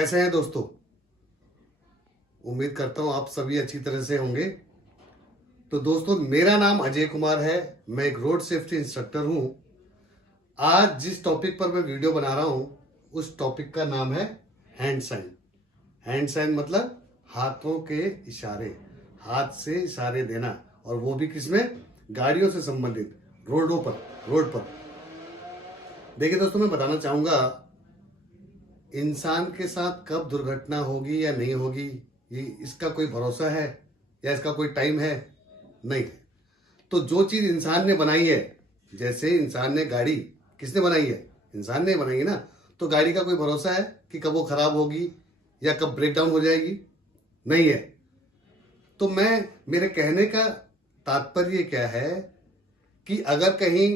कैसे हैं दोस्तों। उम्मीद करता हूं आप सभी अच्छी तरह से होंगे। तो दोस्तों, मेरा नाम अजय कुमार है। मैं एक रोड सेफ्टी इंस्ट्रक्टर हूं। आज जिस टॉपिक पर मैं वीडियो बना रहा हूं उस टॉपिक का नाम है हैंड साइन। हैंड साइन मतलब हाथों के इशारे, हाथ से इशारे देना, और वो भी किसमें? गाड़ियों से संबंधित, रोड पर। देखिए दोस्तों, मैं बताना चाहूंगा, इंसान के साथ कब दुर्घटना होगी या नहीं होगी, ये इसका कोई भरोसा है या इसका कोई टाइम है? नहीं है। तो जो चीज इंसान ने बनाई है, जैसे इंसान ने गाड़ी किसने बनाई है? इंसान ने बनाई है ना। तो गाड़ी का कोई भरोसा है कि कब वो खराब होगी या कब ब्रेक डाउन हो जाएगी? नहीं है। तो मेरे कहने का तात्पर्य क्या है कि अगर कहीं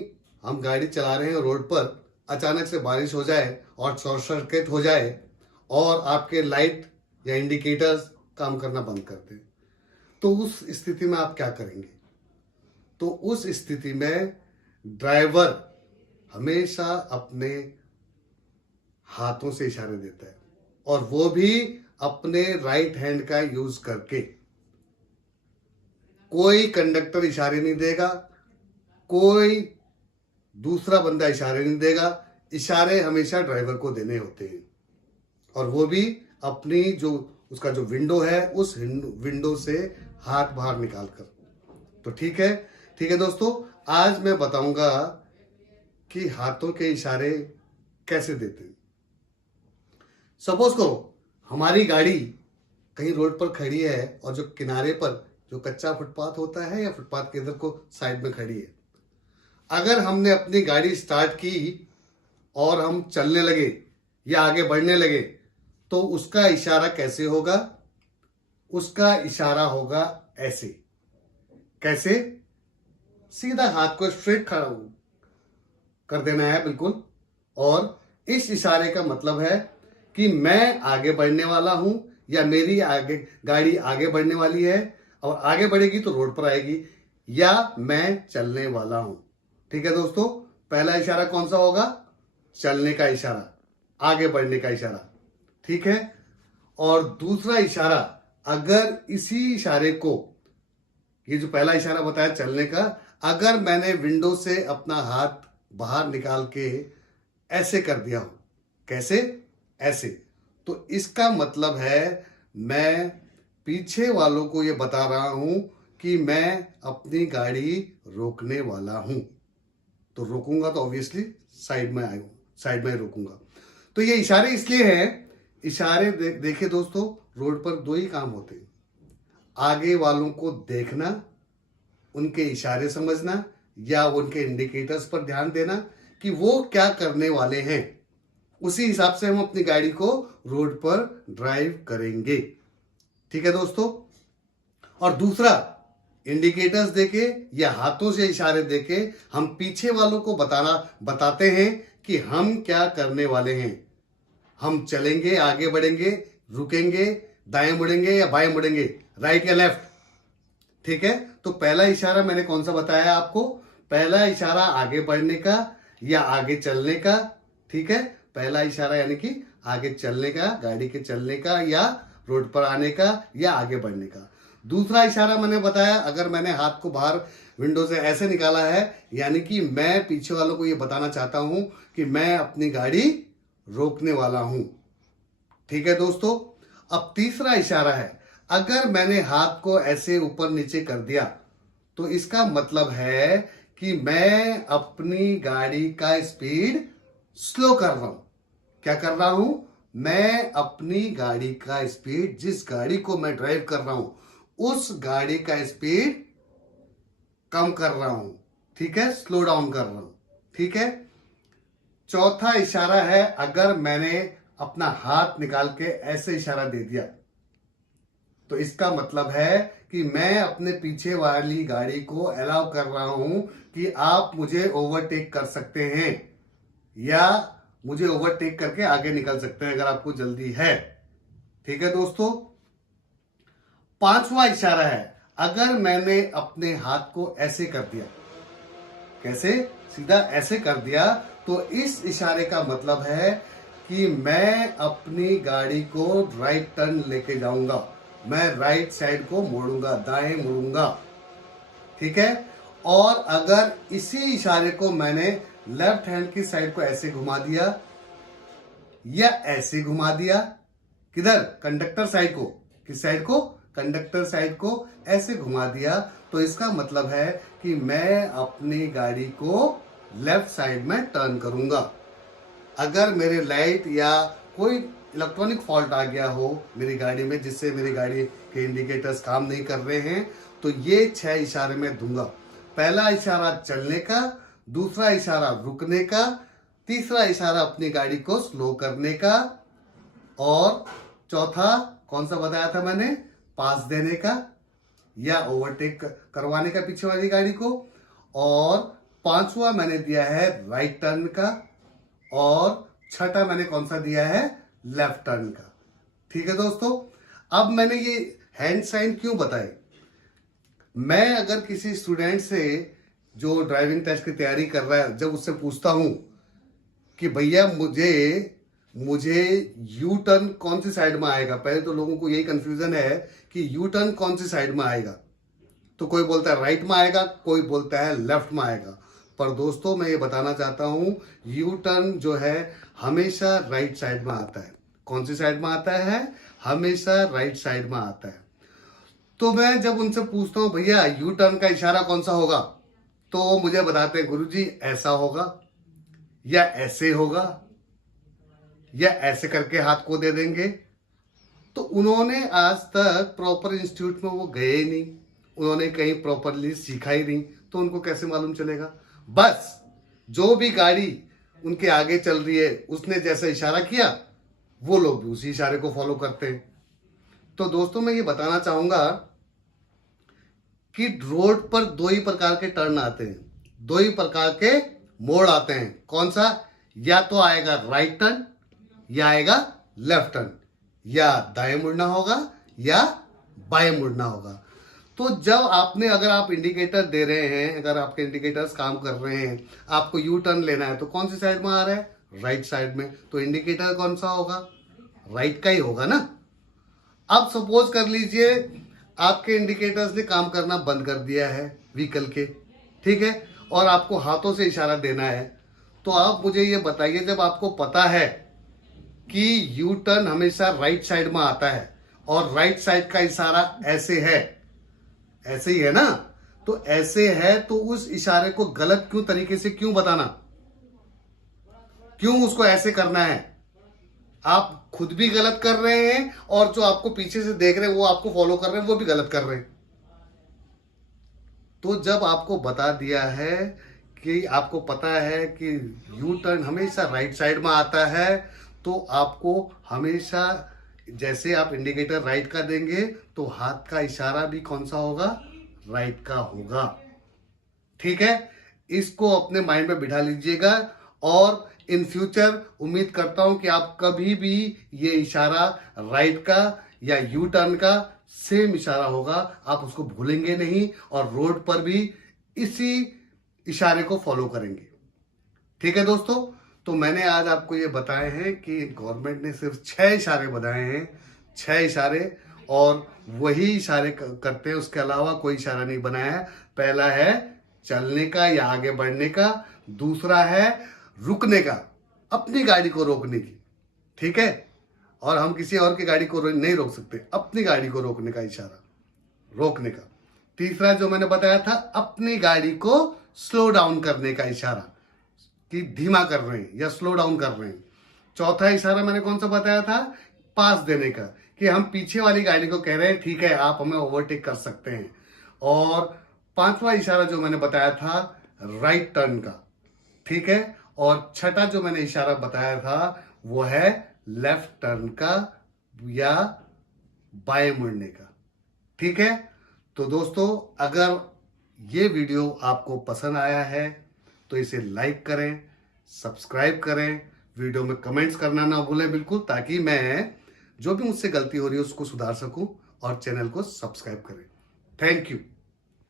हम गाड़ी चला रहे हैं रोड पर, अचानक से बारिश हो जाए और शॉर्ट सर्किट हो जाए और आपके लाइट या इंडिकेटर्स काम करना बंद कर दें, तो उस स्थिति में आप क्या करेंगे? तो उस स्थिति में ड्राइवर हमेशा अपने हाथों से इशारे देता है, और वो भी अपने राइट हैंड का यूज करके। कोई कंडक्टर इशारे नहीं देगा, कोई दूसरा बंदा इशारे नहीं देगा। इशारे हमेशा ड्राइवर को देने होते हैं, और वो भी अपनी उसका जो विंडो है उस विंडो से हाथ बाहर निकाल कर। तो ठीक है दोस्तों, आज मैं बताऊंगा कि हाथों के इशारे कैसे देते हैं। सपोज करो हमारी गाड़ी कहीं रोड पर खड़ी है और जो किनारे पर जो कच्चा फुटपाथ होता है या फुटपाथ के इधर को साइड में खड़ी है। अगर हमने अपनी गाड़ी स्टार्ट की और हम चलने लगे या आगे बढ़ने लगे, तो उसका इशारा कैसे होगा? उसका इशारा होगा ऐसे। कैसे? सीधा हाथ को स्ट्रेट खड़ा कर देना है, बिल्कुल। और इस इशारे का मतलब है कि मैं आगे बढ़ने वाला हूं, या मेरी गाड़ी आगे बढ़ने वाली है और आगे बढ़ेगी तो रोड पर आएगी, या मैं चलने वाला हूं। ठीक है दोस्तों, पहला इशारा कौन सा होगा? चलने का इशारा, आगे बढ़ने का इशारा। ठीक है। और दूसरा इशारा, अगर इसी इशारे को, ये जो पहला इशारा बताया चलने का, अगर मैंने विंडो से अपना हाथ बाहर निकाल के ऐसे कर दिया हो, कैसे? ऐसे, तो इसका मतलब है मैं पीछे वालों को ये बता रहा हूं कि मैं अपनी गाड़ी रोकने वाला हूं। तो रोकूंगा तो ऑब्वियसली साइड में रोकूंगा। तो ये इशारे इसलिए हैं। इशारे देखिए दोस्तों, रोड पर दो ही काम होते हैं। आगे वालों को देखना, उनके इशारे समझना, या उनके इंडिकेटर्स पर ध्यान देना कि वो क्या करने वाले हैं। उसी हिसाब से हम अपनी गाड़ी को रोड पर ड्राइव करेंगे। ठीक है दोस्तों। और दूसरा, इंडिकेटर्स देके या हाथों से इशारे देके हम पीछे वालों को बताते हैं कि हम क्या करने वाले हैं। हम चलेंगे, आगे बढ़ेंगे, रुकेंगे, दाएं मुड़ेंगे या बाएं मुड़ेंगे, राइट या लेफ्ट। ठीक है। तो पहला इशारा मैंने कौन सा बताया आपको? पहला इशारा आगे बढ़ने का या आगे चलने का। ठीक है। पहला इशारा यानी कि आगे चलने का, गाड़ी के चलने का, या रोड पर आने का, या आगे बढ़ने का। दूसरा इशारा मैंने बताया, अगर मैंने हाथ को बाहर विंडो से ऐसे निकाला है, यानी कि मैं पीछे वालों को यह बताना चाहता हूं कि मैं अपनी गाड़ी रोकने वाला हूं। ठीक है दोस्तों। अब तीसरा इशारा है, अगर मैंने हाथ को ऐसे ऊपर नीचे कर दिया, तो इसका मतलब है कि मैं अपनी गाड़ी का स्पीड स्लो कर रहा हूं। क्या कर रहा हूं? मैं अपनी गाड़ी का स्पीड, जिस गाड़ी को मैं ड्राइव कर रहा हूं, उस गाड़ी का स्पीड कम कर रहा हूं। ठीक है, स्लो डाउन कर रहा हूं। ठीक है। चौथा इशारा है, अगर मैंने अपना हाथ निकाल के ऐसे इशारा दे दिया, तो इसका मतलब है कि मैं अपने पीछे वाली गाड़ी को अलाउ कर रहा हूं कि आप मुझे ओवरटेक कर सकते हैं, या मुझे ओवरटेक करके आगे निकल सकते हैं अगर आपको जल्दी है। ठीक है दोस्तों। पांचवा इशारा है, अगर मैंने अपने हाथ को ऐसे कर दिया, कैसे? सीधा ऐसे कर दिया, तो इस इशारे का मतलब है कि मैं अपनी गाड़ी को राइट टर्न लेके जाऊंगा, मैं राइट साइड को मोड़ूंगा, दाएं मुड़ूंगा, ठीक है। और अगर इसी इशारे को मैंने लेफ्ट हैंड की साइड को ऐसे घुमा दिया या ऐसे घुमा दिया, किधर, कंडक्टर साइड को, किस साइड को, कंडक्टर साइड को ऐसे घुमा दिया, तो इसका मतलब है कि मैं अपनी गाड़ी को लेफ्ट साइड में टर्न करूंगा। अगर मेरे लाइट या कोई इलेक्ट्रॉनिक फॉल्ट आ गया हो मेरी गाड़ी में, जिससे मेरी गाड़ी के इंडिकेटर्स काम नहीं कर रहे हैं, तो ये 6 इशारे में दूंगा। पहला इशारा चलने का, दूसरा इशारा रुकने का, तीसरा इशारा अपनी गाड़ी को स्लो करने का, और चौथा कौन सा बताया था मैंने, पास देने का या ओवरटेक करवाने का पीछे वाली गाड़ी को, और पांचवा मैंने दिया है राइट टर्न का, और छठा मैंने कौन सा दिया है, लेफ्ट टर्न का। ठीक है दोस्तों, अब मैंने ये हैंड साइन क्यों बताए। मैं अगर किसी स्टूडेंट से जो ड्राइविंग टेस्ट की तैयारी कर रहा है, जब उससे पूछता हूं कि भैया मुझे यू टर्न कौन सी साइड में आएगा, पहले तो लोगों को यही कंफ्यूजन है कि यू टर्न कौन सी साइड में आएगा, तो कोई बोलता है राइट में आएगा, कोई बोलता है लेफ्ट में आएगा। पर दोस्तों मैं ये बताना चाहता हूं, यू टर्न जो है हमेशा राइट साइड में आता है। कौन सी साइड में आता है, हमेशा राइट साइड में आता है। तो मैं जब उनसे पूछता हूं भैया यू टर्न का इशारा कौन सा होगा, तो मुझे बताते हैं गुरुजी ऐसा होगा, या ऐसे होगा, या ऐसे करके हाथ को दे देंगे। तो उन्होंने आज तक प्रॉपर इंस्टीट्यूट में वो गए ही नहीं, उन्होंने कहीं प्रॉपरली सीखा ही नहीं, तो उनको कैसे मालूम चलेगा। बस जो भी गाड़ी उनके आगे चल रही है, उसने जैसा इशारा किया वो लोग भी उसी इशारे को फॉलो करते हैं। तो दोस्तों मैं ये बताना चाहूंगा कि रोड पर 2 ही प्रकार के टर्न आते हैं, 2 ही प्रकार के मोड़ आते हैं। कौन सा, या तो आएगा राइट टर्न या आएगा लेफ्ट टर्न, या दाएं मुड़ना होगा या बाएं मुड़ना होगा। तो जब आपने, अगर आप इंडिकेटर दे रहे हैं, अगर आपके इंडिकेटर्स काम कर रहे हैं, आपको यू टर्न लेना है, तो कौन सी साइड में आ रहा है, राइट साइड में, तो इंडिकेटर कौन सा होगा, राइट का ही होगा ना। अब सपोज कर लीजिए आपके इंडिकेटर्स ने काम करना बंद कर दिया है व्हीकल के, ठीक है, और आपको हाथों से इशारा देना है, तो आप मुझे ये बताइए, जब आपको पता है कि यू टर्न हमेशा राइट साइड में आता है और राइट साइड का इशारा ऐसे है, ऐसे ही है ना, तो ऐसे है, तो उस इशारे को गलत क्यों तरीके से क्यों बताना, क्यों उसको ऐसे करना है। आप खुद भी गलत कर रहे हैं और जो आपको पीछे से देख रहे हैं वो आपको फॉलो कर रहे हैं, वो भी गलत कर रहे हैं। तो जब आपको बता दिया है कि आपको पता है कि यू टर्न हमेशा राइट साइड में आता है, तो आपको हमेशा, जैसे आप इंडिकेटर राइट का देंगे तो हाथ का इशारा भी कौन सा होगा, राइट का होगा। ठीक है, इसको अपने माइंड में बिठा लीजिएगा, और इन फ्यूचर उम्मीद करता हूं कि आप कभी भी ये इशारा राइट का या यू टर्न का सेम इशारा होगा, आप उसको भूलेंगे नहीं, और रोड पर भी इसी इशारे को फॉलो करेंगे। ठीक है दोस्तों, तो मैंने आज आपको ये बताए हैं कि गवर्नमेंट ने सिर्फ 6 इशारे बताए हैं, 6 इशारे, और वही इशारे करते हैं, उसके अलावा कोई इशारा नहीं बनाया है। पहला है चलने का या आगे बढ़ने का, दूसरा है रुकने का, अपनी गाड़ी को रोकने की, ठीक है, और हम किसी और की गाड़ी को नहीं रोक सकते, अपनी गाड़ी को रोकने का इशारा, रोकने का। तीसरा जो मैंने बताया था, अपनी गाड़ी को स्लो डाउन करने का इशारा, कि धीमा कर रहे हैं या स्लो डाउन कर रहे हैं। चौथा इशारा मैंने कौन सा बताया था, पास देने का, कि हम पीछे वाली गाड़ी को कह रहे हैं ठीक है आप हमें ओवरटेक कर सकते हैं। और पांचवा इशारा जो मैंने बताया था, राइट टर्न का, ठीक है, और छठा जो मैंने इशारा बताया था वो है लेफ्ट टर्न का या बाएं मुड़ने का। ठीक है, तो दोस्तों अगर ये वीडियो आपको पसंद आया है तो इसे लाइक करें, सब्सक्राइब करें, वीडियो में कमेंट्स करना ना भूलें बिल्कुल, ताकि मैं जो भी मुझसे गलती हो रही है उसको सुधार सकूं, और चैनल को सब्सक्राइब करें। Thank you.